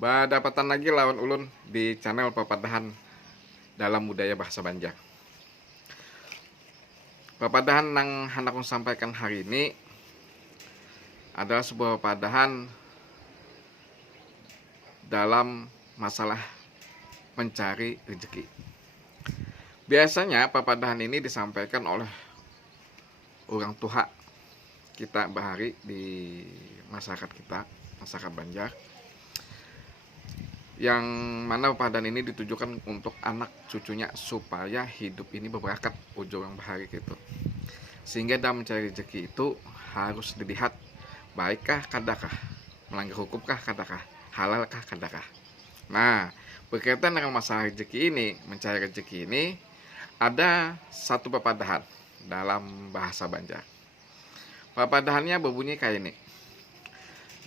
Dapatan lagi lawan ulun di channel Papadahan dalam budaya bahasa Banjar. Papadahan yang hendak sampaikan hari ini adalah sebuah papadahan dalam masalah mencari rezeki. Biasanya papadahan ini disampaikan oleh orang tua kita bahari di masyarakat kita, masyarakat Banjar, yang mana papadahan ini ditujukan untuk anak cucunya supaya hidup ini berberkat ujung yang bahari gitu. Sehingga dalam mencari rezeki itu harus dilihat baikkah kadakah, melanggar hukumkah kadakah, halalkah kadakah. Nah, berkaitan dengan masalah rezeki ini, mencari rezeki ini, ada satu papadahan dalam bahasa Banjar. Papadahannya berbunyi kayak ini: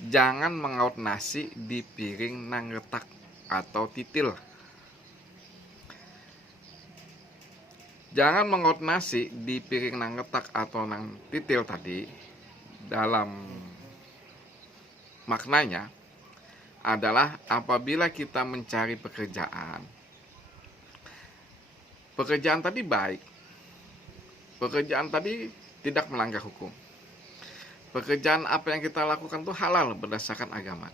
jangan mengaut nasi di piring nang retak atau titil. Jangan mengaut nasi di piring nang retak atau nang titil tadi, dalam maknanya adalah apabila kita mencari pekerjaan tadi baik, pekerjaan tadi tidak melanggar hukum, pekerjaan apa yang kita lakukan itu halal berdasarkan agama.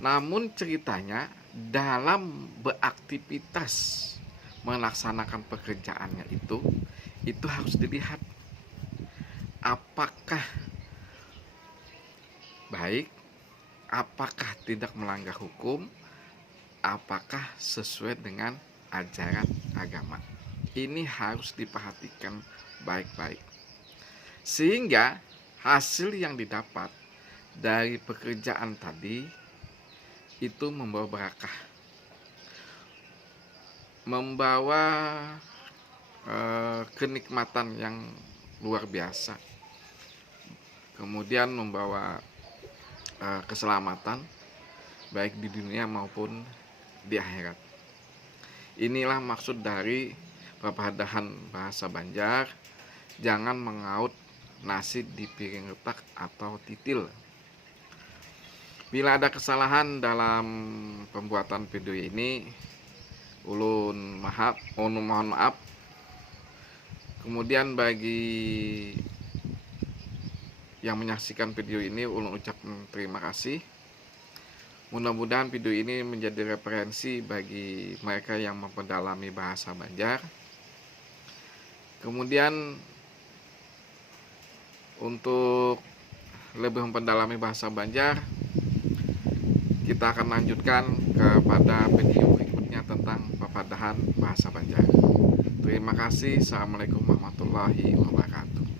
Namun ceritanya dalam beraktivitas melaksanakan pekerjaannya itu harus dilihat apakah baik, apakah tidak melanggar hukum, apakah sesuai dengan ajaran agama. Ini harus diperhatikan baik-baik, sehingga hasil yang didapat dari pekerjaan tadi itu membawa berkah, membawa kenikmatan yang luar biasa, kemudian membawa keselamatan baik di dunia maupun di akhirat. Inilah maksud dari papadahan bahasa Banjar, jangan mengaut nasi di piring retak atau titil. Bila ada kesalahan dalam pembuatan video ini, ulun mohon maaf. Kemudian bagi yang menyaksikan video ini, ulun ucapkan terima kasih. Mudah-mudahan video ini menjadi referensi bagi mereka yang memperdalami bahasa Banjar. Kemudian untuk lebih memperdalami bahasa Banjar, kita akan lanjutkan kepada video berikutnya tentang papadahan bahasa Banjar. Terima kasih. Assalamualaikum warahmatullahi wabarakatuh.